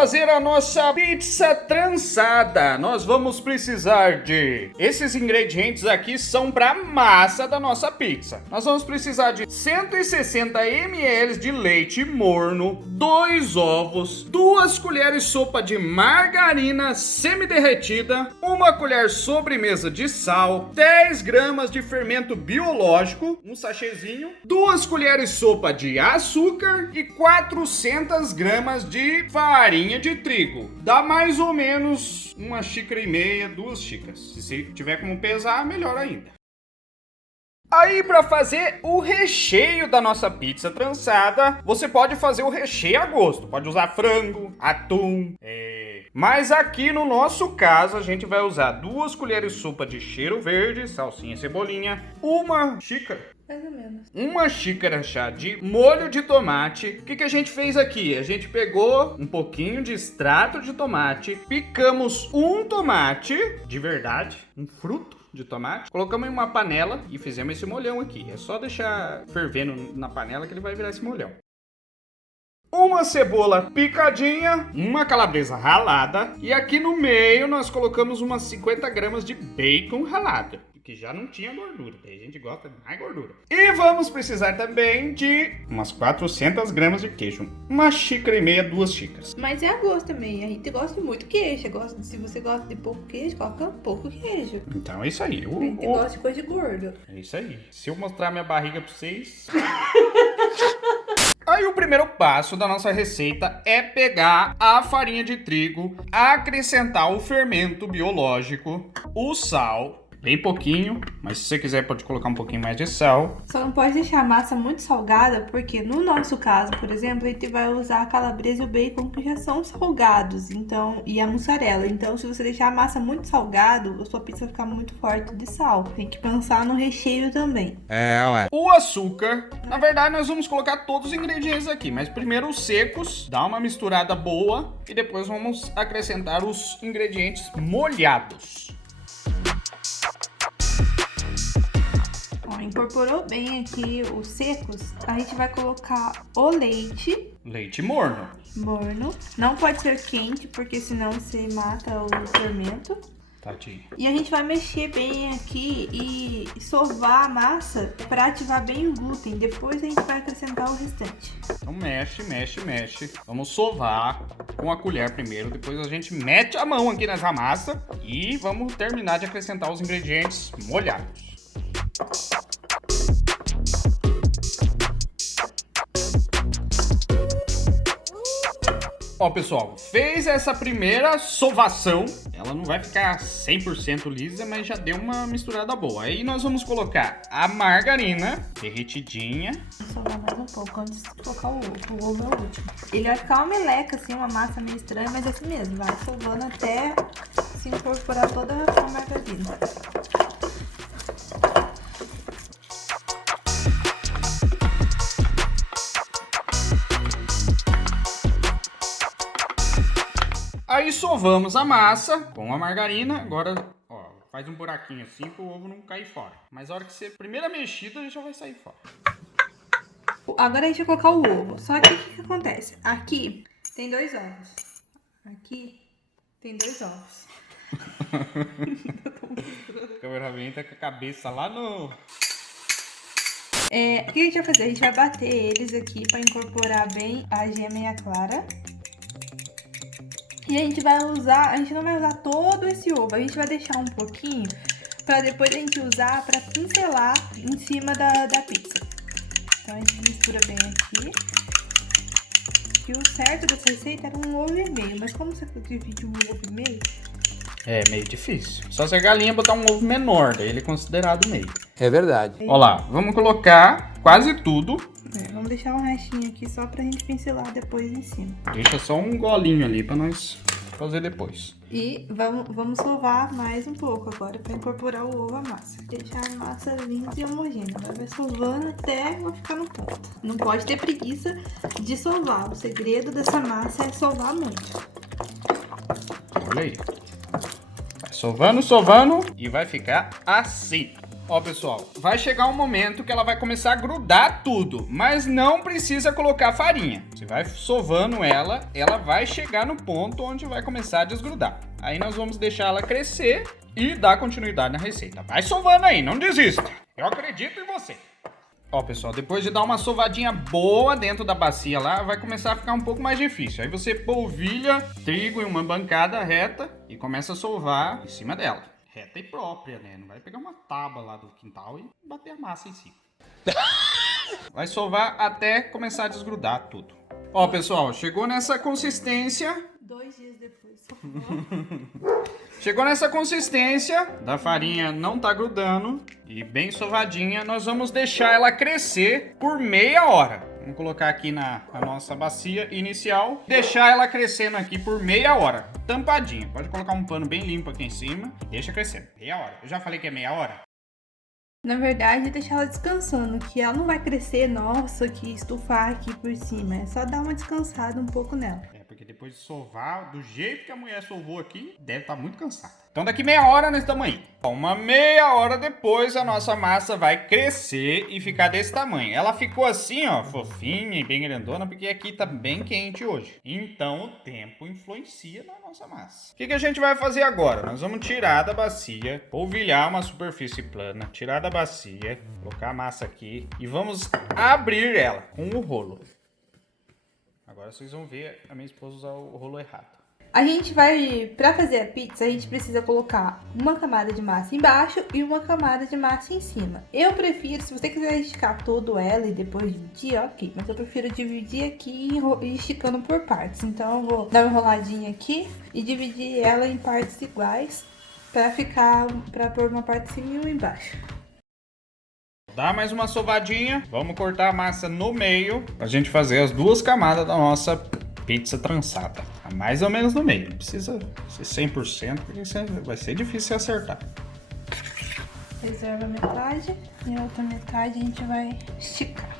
fazer a nossa pizza trançada, nós vamos precisar de... Esses ingredientes aqui são para massa da nossa pizza. Nós vamos precisar de 160 ml de leite morno, 2 ovos, 2 colheres sopa de margarina semi-derretida, 1 colher sobremesa de sal, 10 gramas de fermento biológico, um sachêzinho, 2 colheres sopa de açúcar e 400 gramas de farinha de trigo. Dá mais ou menos 1,5 xícaras, 2 xícaras. Se você tiver como pesar, melhor ainda. Aí, para fazer o recheio da nossa pizza trançada, você pode fazer o recheio a gosto. Pode usar frango, atum, Mas aqui no nosso caso, a gente vai usar 2 colheres sopa de cheiro verde, salsinha e cebolinha, 1 xícara. Mais ou menos. 1 xícara chá de molho de tomate. O que a gente fez aqui? A gente pegou um pouquinho de extrato de tomate, picamos um tomate de verdade, um fruto de tomate, colocamos em uma panela e fizemos esse molhão aqui. É só deixar fervendo na panela que ele vai virar esse molhão. 1 cebola picadinha, 1 calabresa ralada e aqui no meio nós colocamos umas 50 gramas de bacon ralado, que já não tinha gordura, a gente gosta de mais gordura. E vamos precisar também de umas 400 gramas de queijo, 1,5 xícaras, 2 xícaras. Mas é a gosto também, a gente gosta de muito queijo. Se você gosta de pouco queijo, coloca pouco queijo. Então é isso aí. A gente gosta de coisa de gordo. É isso aí. Se eu mostrar minha barriga pra vocês... Aí o primeiro passo da nossa receita é pegar a farinha de trigo, acrescentar o fermento biológico, o sal, bem pouquinho, mas se você quiser pode colocar um pouquinho mais de sal. Só não pode deixar a massa muito salgada, porque no nosso caso, por exemplo, a gente vai usar a calabresa e o bacon que já são salgados, então, e a mussarela. Então, se você deixar a massa muito salgada, a sua pizza vai ficar muito forte de sal. Tem que pensar no recheio também. O açúcar, na verdade nós vamos colocar todos os ingredientes aqui, mas primeiro os secos, dá uma misturada boa e depois vamos acrescentar os ingredientes molhados. Incorporou bem aqui os secos, a gente vai colocar o leite. Leite morno. Morno. Não pode ser quente, porque senão você mata o fermento. Tadinho. E a gente vai mexer bem aqui e sovar a massa para ativar bem o glúten. Depois a gente vai acrescentar o restante. Então mexe, mexe, mexe. Vamos sovar com a colher primeiro. Depois a gente mete a mão aqui nessa massa. E vamos terminar de acrescentar os ingredientes molhados. Ó, pessoal, fez essa primeira sovação, ela não vai ficar 100% lisa, mas já deu uma misturada boa. Aí nós vamos colocar a margarina derretidinha. Vou sovar mais um pouco antes de colocar o ovo. O ovo é o último. Ele vai ficar uma meleca, assim, uma massa meio estranha, mas é assim mesmo. Vai sovando até se incorporar toda a margarina. Aí sovamos a massa com a margarina. Agora, ó, faz um buraquinho assim para o ovo não cair fora. Mas a hora que você primeira mexida, ele já vai sair fora. Agora a gente vai colocar o ovo. Só que o que acontece? Aqui tem 2 ovos. Aqui tem 2 ovos. A câmera tá com a cabeça lá no... O que a gente vai fazer? A gente vai bater eles aqui para incorporar bem a gema e a clara. E a gente não vai usar todo esse ovo, a gente vai deixar um pouquinho para depois a gente usar para pincelar em cima da pizza. Então a gente mistura bem aqui. E o certo dessa receita era 1 ovo e meio, mas como você divide 1 ovo e meio? É meio difícil. Só se a galinha botar um ovo menor, daí ele é considerado meio. É verdade. Ó lá, vamos colocar quase tudo. Vamos deixar um restinho aqui só pra gente pincelar depois em cima. Deixa só um golinho ali pra nós fazer depois. E vamos sovar mais um pouco agora pra incorporar o ovo à massa. Deixar a massa linda e homogênea. Vai sovando até ela ficar no ponto. Não pode ter preguiça de sovar. O segredo dessa massa é sovar muito. Olha aí. Vai sovando, sovando e vai ficar assim. Ó, pessoal, vai chegar um momento que ela vai começar a grudar tudo, mas não precisa colocar farinha. Você vai sovando ela, ela vai chegar no ponto onde vai começar a desgrudar. Aí nós vamos deixar ela crescer e dar continuidade na receita. Vai sovando aí, não desista. Eu acredito em você. Ó, pessoal, depois de dar uma sovadinha boa dentro da bacia lá, vai começar a ficar um pouco mais difícil. Aí você polvilha trigo em uma bancada reta e começa a sovar em cima dela. Reta e própria, né? Não vai pegar uma tábua lá do quintal e bater a massa em cima. Vai sovar até começar a desgrudar tudo. Ó, pessoal, chegou nessa consistência. 2 dias depois. Chegou nessa consistência, da farinha não tá grudando e bem sovadinha, nós vamos deixar ela crescer por meia hora. Vamos colocar aqui na nossa bacia inicial, deixar ela crescendo aqui por meia hora, tampadinha. Pode colocar um pano bem limpo aqui em cima e deixa crescendo. Meia hora. Eu já falei que é meia hora? Na verdade, deixar ela descansando, que ela não vai crescer, nossa, que estufar aqui por cima. É só dar uma descansada um pouco nela. Porque depois de sovar, do jeito que a mulher sovou aqui, deve estar muito cansada. Então daqui meia hora nós estamos aí. Uma meia hora depois a nossa massa vai crescer e ficar desse tamanho. Ela ficou assim, ó, fofinha e bem grandona, porque aqui tá bem quente hoje. Então o tempo influencia na nossa massa. O que a gente vai fazer agora? Nós vamos tirar da bacia, polvilhar uma superfície plana, tirar da bacia, colocar a massa aqui e vamos abrir ela com o rolo. Agora vocês vão ver a minha esposa usar o rolo errado. A gente vai, pra fazer a pizza, a gente precisa colocar uma camada de massa embaixo e uma camada de massa em cima. Eu prefiro, se você quiser esticar todo ela e depois dividir, ok. Mas eu prefiro dividir aqui e esticando por partes. Então eu vou dar uma enroladinha aqui e dividir ela em partes iguais pra pôr uma parte em cima e uma embaixo. Dá mais uma sovadinha. Vamos cortar a massa no meio pra gente fazer as duas camadas da nossa pizza trançada. Mais ou menos no meio. Não precisa ser 100%, porque vai ser difícil acertar. Reserva metade e a outra metade a gente vai esticar.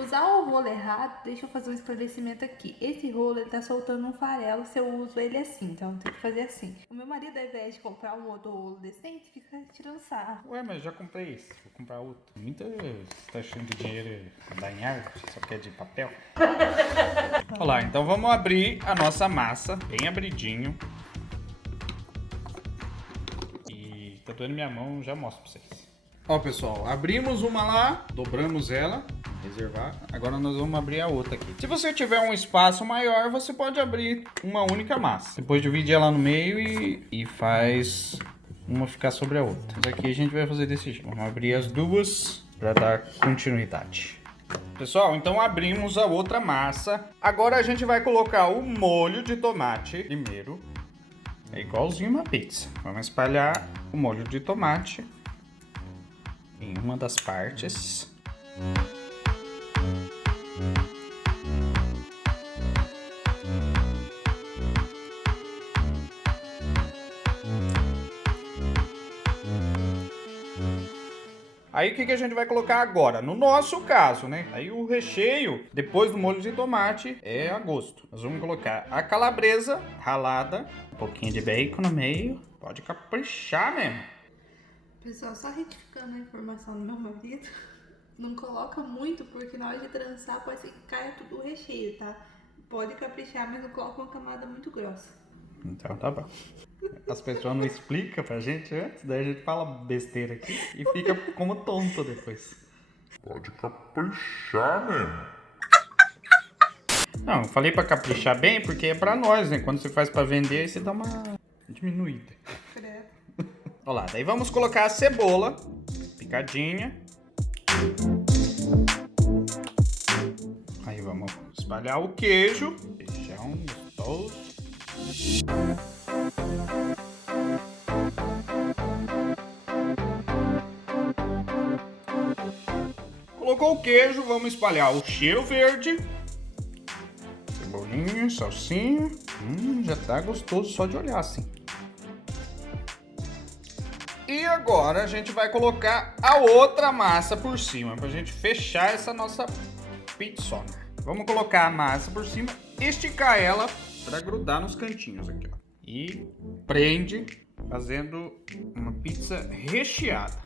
Usar o rolo errado, deixa eu fazer um esclarecimento aqui. Esse rolo, ele tá soltando um farelo se eu uso ele assim, então tem que fazer assim. O meu marido, ao invés de comprar um outro rolo decente, fica tirando sarro. Ué, mas já comprei esse, vou comprar outro. Muita tá achando de dinheiro da em arte, só que é de papel. Olha lá, então vamos abrir a nossa massa, bem abridinho. E tá doendo minha mão, já mostro pra vocês. Ó, pessoal, abrimos uma lá, dobramos ela, reservar. Agora nós vamos abrir a outra aqui. Se você tiver um espaço maior, você pode abrir uma única massa. Depois divide ela no meio e faz uma ficar sobre a outra. Mas aqui a gente vai fazer desse jeito. Vamos abrir as duas para dar continuidade. Pessoal, então abrimos a outra massa. Agora a gente vai colocar o molho de tomate primeiro. É igualzinho uma pizza. Vamos espalhar o molho de tomate em uma das partes. Aí o que a gente vai colocar agora? No nosso caso, né? Aí o recheio, depois do molho de tomate, é a gosto. Nós vamos colocar a calabresa ralada, um pouquinho de bacon no meio. Pode caprichar mesmo. Pessoal, só retificando a informação do meu marido, não coloca muito, porque na hora de trançar pode ser que caia tudo o recheio, tá? Pode caprichar, mas não coloca uma camada muito grossa. Então tá bom. As pessoas não explicam pra gente antes, daí a gente fala besteira aqui e fica como tonto depois. Pode caprichar mesmo. Não, eu falei pra caprichar bem porque é pra nós, né? Quando você faz pra vender, aí você dá uma diminuída. Olha lá, daí vamos colocar a cebola picadinha. Aí vamos espalhar o queijo. Feijão gostoso. Colocou o queijo, vamos espalhar o cheiro verde. Cebolinha, salsinha. Já tá gostoso só de olhar assim. E agora a gente vai colocar a outra massa por cima, pra gente fechar essa nossa pizzona. Vamos colocar a massa por cima, esticar ela pra grudar nos cantinhos aqui, ó. E prende, fazendo uma pizza recheada.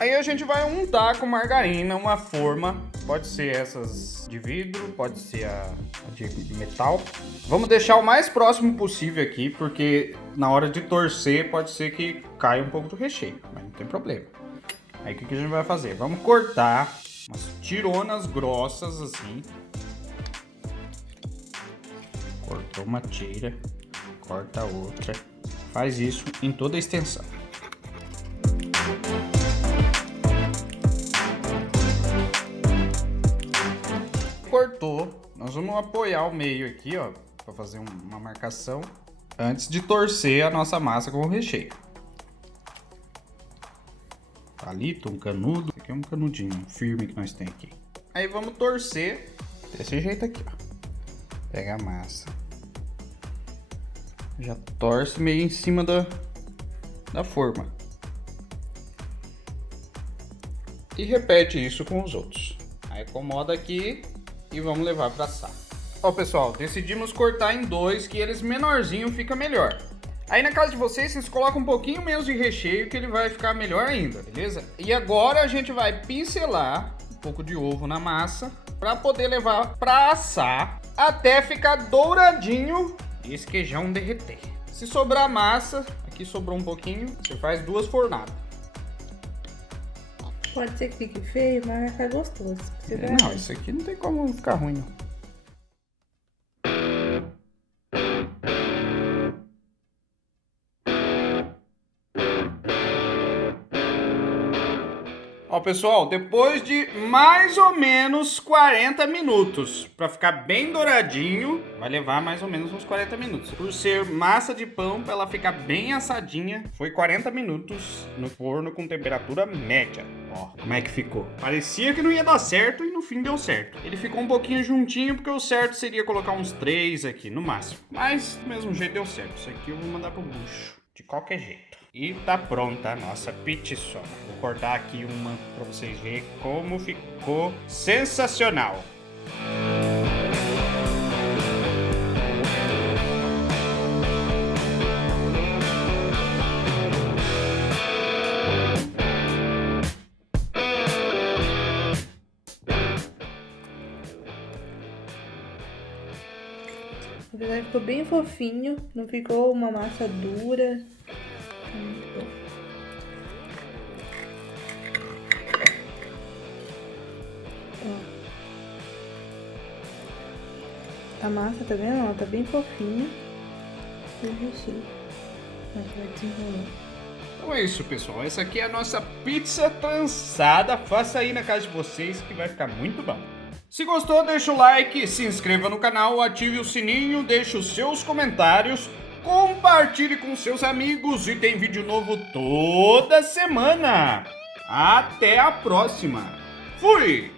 Aí a gente vai untar com margarina uma forma, pode ser essas de vidro, pode ser a de metal. Vamos deixar o mais próximo possível aqui, porque na hora de torcer pode ser que caia um pouco do recheio, mas não tem problema. Aí o que a gente vai fazer? Vamos cortar umas tironas grossas assim. Cortou uma tira, corta outra. Faz isso em toda a extensão. Cortou, nós vamos apoiar o meio aqui, ó, para fazer uma marcação antes de torcer a nossa massa com o recheio. Palito, um canudo, esse aqui é um canudinho firme que nós temos aqui. Aí vamos torcer desse jeito aqui, ó. Pega a massa, já torce meio em cima da forma e repete isso com os outros. Aí acomoda aqui e vamos levar para assar. Ó, pessoal, decidimos cortar em dois, que eles menorzinho fica melhor. Aí na casa de vocês colocam um pouquinho menos de recheio, que ele vai ficar melhor ainda, beleza? E agora a gente vai pincelar um pouco de ovo na massa para poder levar para assar até ficar douradinho e esse queijão derreter. Se sobrar massa, aqui sobrou um pouquinho, você faz 2 fornadas. Pode ser que fique feio, mas vai ficar gostoso. Não, isso aqui não tem como ficar ruim, não. Ó, pessoal, depois de mais ou menos 40 minutos, para ficar bem douradinho, vai levar mais ou menos uns 40 minutos. Por ser massa de pão, para ela ficar bem assadinha, foi 40 minutos no forno com temperatura média. Ó, como é que ficou? Parecia que não ia dar certo e no fim deu certo. Ele ficou um pouquinho juntinho, porque o certo seria colocar uns 3 aqui no máximo. Mas do mesmo jeito deu certo. Isso aqui eu vou mandar pro bucho, de qualquer jeito. E tá pronta a nossa pizza. Vou cortar aqui uma para vocês verem como ficou sensacional. Na verdade ficou bem fofinho, não ficou uma massa dura. A massa, tá vendo? Ela tá bem fofinha. E o recheio. A gente vai desenrolando. Então é isso, pessoal. Essa aqui é a nossa pizza trançada. Faça aí na casa de vocês que vai ficar muito bom. Se gostou, deixa o like, se inscreva no canal, ative o sininho, deixe os seus comentários, compartilhe com seus amigos e tem vídeo novo toda semana. Até a próxima. Fui!